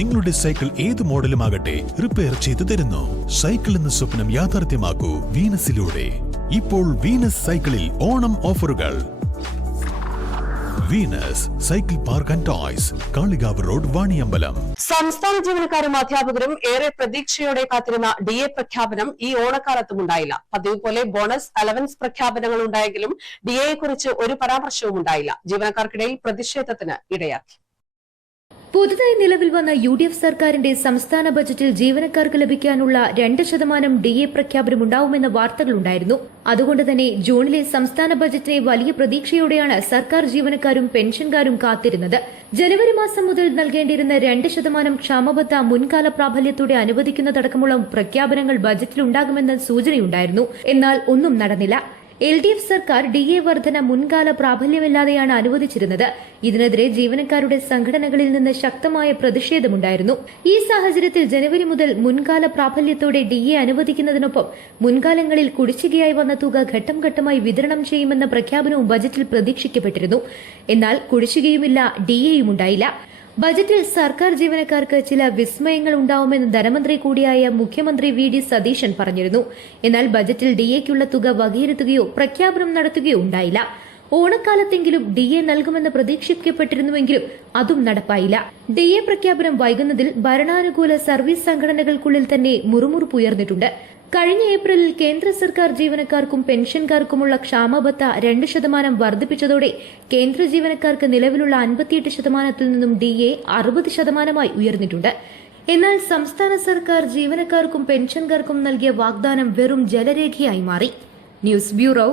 നിങ്ങളുടെ സൈക്കിൾ ഏത് മോഡലുമാകട്ടെ റിപ്പയർ ചെയ്തു തരുന്നു. സൈക്കിൾ എന്ന സ്വപ്നം യാഥാർത്ഥ്യമാക്കൂ വീനസിലൂടെ. ഇപ്പോൾ വീനസ് സൈക്കിളിൽ ഓണം ഓഫറുകൾ. Venus cycle park and toys, Kalikavu road, Vaniyambalam. സംസ്ഥാന ജീവനക്കാരും അധ്യാപകരും ഏറെ പ്രതീക്ഷയോടെ കാത്തിരുന്ന DA പ്രഖ്യാപനം ഈ ഓണക്കാലത്തും ഉണ്ടായില്ല. പതിവ് പോലെ ബോണസ് അലവൻസ് പ്രഖ്യാപനങ്ങൾ ഉണ്ടായെങ്കിലും DAയെക്കുറിച്ച് ഒരു പരാമർശവും ഉണ്ടായില്ല. ജീവനക്കാർക്കിടയിൽ പ്രതിഷേധത്തിന് ഇടയാക്കി. പുതുതായി നിലവിൽ വന്ന UDF സർക്കാരിന്റെ സംസ്ഥാന ബജറ്റിൽ ജീവനക്കാർക്ക് ലഭിക്കാനുള്ള 2% DA പ്രഖ്യാപനം ഉണ്ടാവുമെന്ന വാർത്തകളുണ്ടായിരുന്നു. അതുകൊണ്ട് തന്നെ ജൂണിലെ സംസ്ഥാന ബജറ്റിനെ വലിയ പ്രതീക്ഷയോടെയാണ് സർക്കാർ ജീവനക്കാരും പെൻഷൻകാരും കാത്തിരുന്നത്. ജനുവരി മാസം മുതൽ നൽകേണ്ടിയിരുന്ന 2% ക്ഷാമബത്ത മുൻകാല പ്രാബല്യത്തോടെ അനുവദിക്കുന്നതടക്കമുള്ള പ്രഖ്യാപനങ്ങൾ ബജറ്റിലുണ്ടാകുമെന്ന സൂചനയുണ്ടായിരുന്നു. എന്നാൽ ഒന്നും നടന്നില്ല. LDF സർക്കാർ DA വർധന മുൻകാല പ്രാബല്യമില്ലാതെയാണ് അനുവദിച്ചിരുന്നത്. ഇതിനെതിരെ ജീവനക്കാരുടെ സംഘടനകളിൽ നിന്ന് ശക്തമായ പ്രതിഷേധമുണ്ടായിരുന്നു. ഈ സാഹചര്യത്തിൽ ജനുവരി മുതൽ മുൻകാല പ്രാബല്യത്തോടെ DA അനുവദിക്കുന്നതിനൊപ്പം മുൻകാലങ്ങളിൽ കുടിശ്ശികയായി വന്ന തുക ഘട്ടം ഘട്ടമായി വിതരണം ചെയ്യുമെന്ന പ്രഖ്യാപനവും ബജറ്റിൽ പ്രതീക്ഷിക്കപ്പെട്ടിരുന്നു. എന്നാൽ കുടിശ്ശികയുമില്ല, DAയും ഉണ്ടായില്ല. ബജറ്റിൽ സർക്കാർ ജീവനക്കാർക്ക് ചില വിസ്മയങ്ങൾ ഉണ്ടാവുമെന്ന് ധനമന്ത്രി കൂടിയായ മുഖ്യമന്ത്രി VD സതീശൻ പറഞ്ഞിരുന്നു. എന്നാൽ ബജറ്റിൽ DAയ്ക്കുള്ള തുക വകയിരുത്തുകയോ പ്രഖ്യാപനം നടത്തുകയോ ഉണ്ടായില്ല. ഓണക്കാലത്തെങ്കിലും DA നൽകുമെന്ന് പ്രതീക്ഷിക്കപ്പെട്ടിരുന്നുവെങ്കിലും അതും നടപ്പായില്ല. DA പ്രഖ്യാപനം വൈകുന്നതിൽ ഭരണാനുകൂല സർവീസ് സംഘടനകൾക്കുള്ളിൽ തന്നെ മുറുമുറുപ്പുയർന്നിട്ടുണ്ട്. കഴിഞ്ഞ ഏപ്രിലിൽ കേന്ദ്ര സർക്കാർ ജീവനക്കാർക്കും പെൻഷൻകാർക്കുമുള്ള ക്ഷാമബത്ത 2% വർദ്ധിപ്പിച്ചതോടെ കേന്ദ്ര ജീവനക്കാർക്ക് നിലവിലുള്ള 58%ത്തിൽ നിന്നും DA 60%ആയി ഉയർന്നിട്ടുണ്ട്. എന്നാൽ സംസ്ഥാന സർക്കാർ ജീവനക്കാർക്കും പെൻഷൻകാർക്കും നൽകിയ വാഗ്ദാനം വെറും ജലരേഖയായി മാറി. News bureau,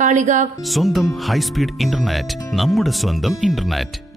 Kalikavu. സ്വന്തം ഹൈസ്പീഡ് ഇന്റർനെറ്റ്, നമ്മുടെ സ്വന്തം ഇന്റർനെറ്റ്.